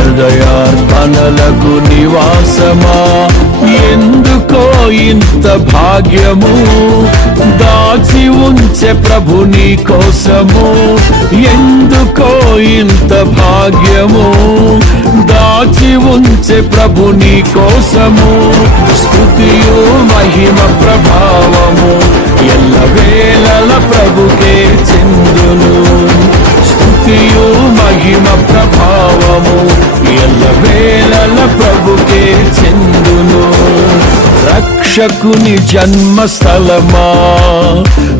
హృదయార్పణలకు నివాసమా? ఎందుకో ఇంత భాగ్యము? దాచి ఉంచే ప్రభు నీ కోసము. ఎందుకో ఇంత భాగ్యము? దాచి ఉంచే ప్రభు నీ కోసము. స్థుతియు మహిమ ప్రభావము. రక్షకుని జన్మస్థలమా?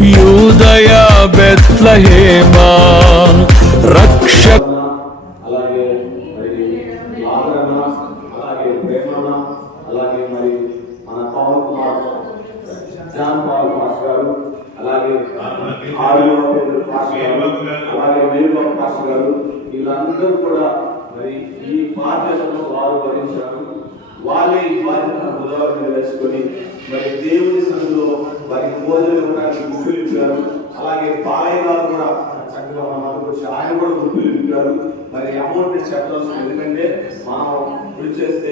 యూదయ బెత్లహేమా? రక్ష అలాగే మరి ఆదరణ అలాగే ప్రేమణ అలాగే మరి మన పవన్ కుమార్ జాన్ పవన్ గారు అలాగే ఆడియో గారు అలాగే గారు వీళ్ళందరూ కూడా మరి ఈ బాధ్యతను వారు భరించారు వాళ్ళే ఈ బాధ్యతను వేసుకొని మరి దేవుని సన్నిధిలో వారికి భోజనం ఇవ్వడానికి గుడ్లు ఇప్పారు. అలాగే బాలయ్య గారు కూడా చక్కగా మనకు వచ్చి ఆయన కూడా గుడ్లు ఇప్పారు. మరి అమౌంట్ చెప్పడం ఎందుకంటే మనం గుడి చేస్తే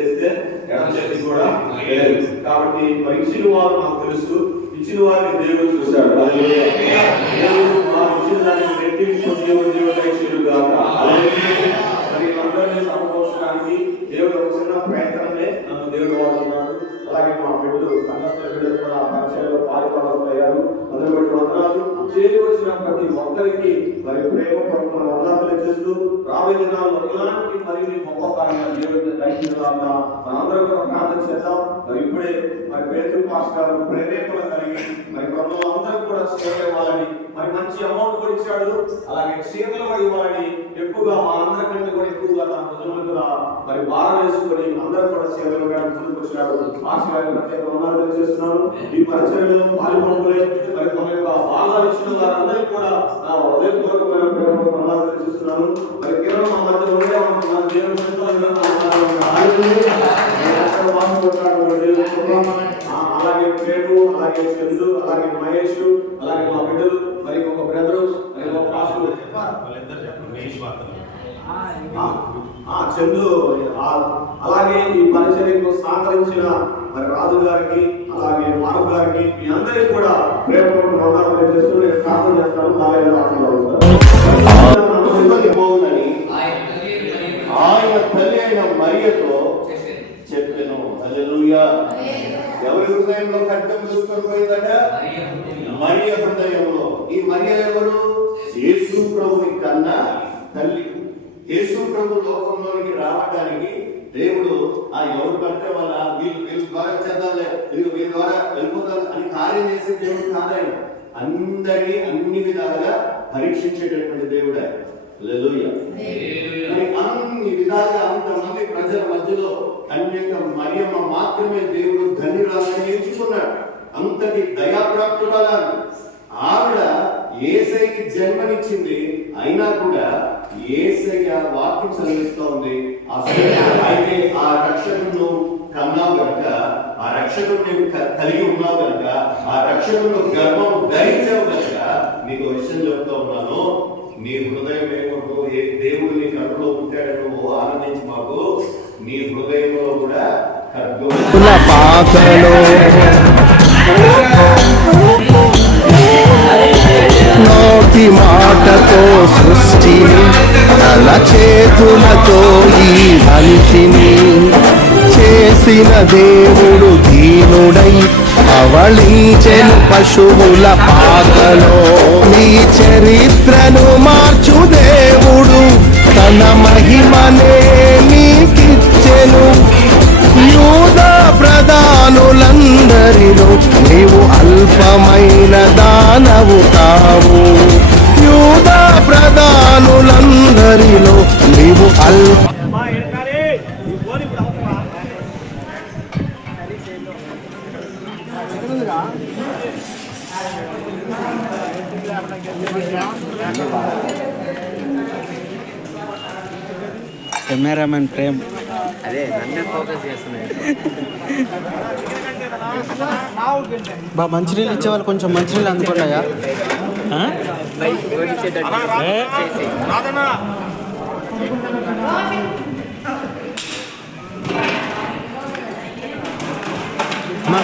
ఎడం చేతి కూడా లేదు. కాబట్టి మరి ఇచ్చిన వారు నాకు తెలుసు. ఇచ్చిన వారిని దేవుడు చూశాడు. చేరి వచ్చిన ప్రతి ఒక్కరికి మరి ప్రేమ పరమ వందనాలు చేస్తూ రాబోయే దినాల్లో ఇలాంటి మరి గొప్ప కార్యాలు దేవుడిని దయచేయాలన్న మనందరం కూడా ప్రార్థన చేద్దాం. మరి ఇప్పుడే మరి పేరు పాస్ ప్రేరేపణ కలిగి మరి కొందరు అందరం కూడా సేవ ఇవ్వాలని మరి మంచి అమౌంట్ కూడా ఇచ్చాడు. అలాగే క్షేమలు కూడా ఇవ్వాలని ఎక్కువగా మా అందరికంటే కూడా ఎక్కువగా తన భుజముల మీద మరి భారం వేసుకొని అందరూ కూడా సేవలు ముందుకు వచ్చినాడు ఆశీర్వాదం ప్రత్యేక వందనాలు చేస్తున్నాను ఈ పరిచయంలో పాల్గొనలే మరి ఇచ్చిన వారందరికీ కూడా నా హృదయపూర్వకమైన ప్రేమ వందనాలు చేస్తున్నాను మరి కేవలం మా మధ్య ఉండే మన దేవుని అలాగే పేరు అలాగే చందు అలాగే మహేష్ అలాగే మా బిడ్డలు మరి ఒక బ్రదరు మరి ఒక పాస్టర్ వాళ్ళిద్దరు చెప్పండి. మహేష్ వార్తలు ఆ, ఆ, చందు అలాగే ఈ పరిచర్యకు సహకరించిన మరి రాజు గారికి అలాగే మానవ్ గారికి మీ అందరికీ కూడా ప్రేమపూర్వక వందనాలు చేస్తూ నేను ప్రార్థన చేస్తాను. నాలుగు ఆశీర్వాదాలు పోవునని ఆయన తల్లి అయిన మరియతో చెప్పాను. హల్లెలూయా. ఎవరి హృదయంలో ఖడ్గం చూసుకొని పోయిందట? మరియ హృదయంలో. ఈ మరియ ఎవరు? యేసు ప్రభుని కన్నా తల్లి యేసు ప్రభు లోకంలోనికి రావడానికి దేవుడు ఆ ఎవరు పడితే వాళ్ళ వీళ్ళు వీళ్ళ ద్వారా చేద్దాంలే ఇది వీళ్ళ ద్వారా వెళ్ళిపోతాం అని కార్యం చేసే దేవుడు కాదాయన అందరినీ అన్ని విధాలుగా పరీక్షించేటటువంటి దేవుడే. అన్ని విధాలుగా అంతమంది ప్రజల మధ్యలో కన్యక మరియమ్మ మాత్రమే దేవుడు ధన్యురాలని ఎంచుకున్నాడు. అంతటి దయాప్రాప్తురాలని ఆవిడ. ఏసైకి జన్మనిచ్చింది. అయినా కూడా ఏసయ్య వాక్యం చదివిస్తూ ఉంది. అయితే ఆ రక్షకుడు కన్నావు గనుక ఆ రక్షకుడు నీవు కలిగి ఉన్నావు గనుక ఆ రక్షకుడు గర్భం ధరించావు గనుక నీకు విషయం చెప్తా ఉన్నాను. నీ హృదయం ఏమో ఏ దేవుడు నీ కడుపులో పుట్టాడని నువ్వు ఆనందించి మాకు. నీ హృదయంలో కూడా పాకలో నోటి మాటతో సృష్టిని తల చేతులతో ఈ మనిషిని చేసిన దేవుడు దీనుడై అవళించెను పశువుల పాకలో. నీ చరిత్రను మార్చు దేవుడు తన మహిమనే నీకిచ్చెను. యూద ప్రధానులందరిలో నీవు అల్పమైన దానవు కావు. దానులందరిలో నీవు అల్ కెమెరామెన్ ప్రేమ్. బా మంచి నీళ్ళు ఇచ్చేవాళ్ళు కొంచెం మంచి నీళ్ళు అందుకున్నాయా మా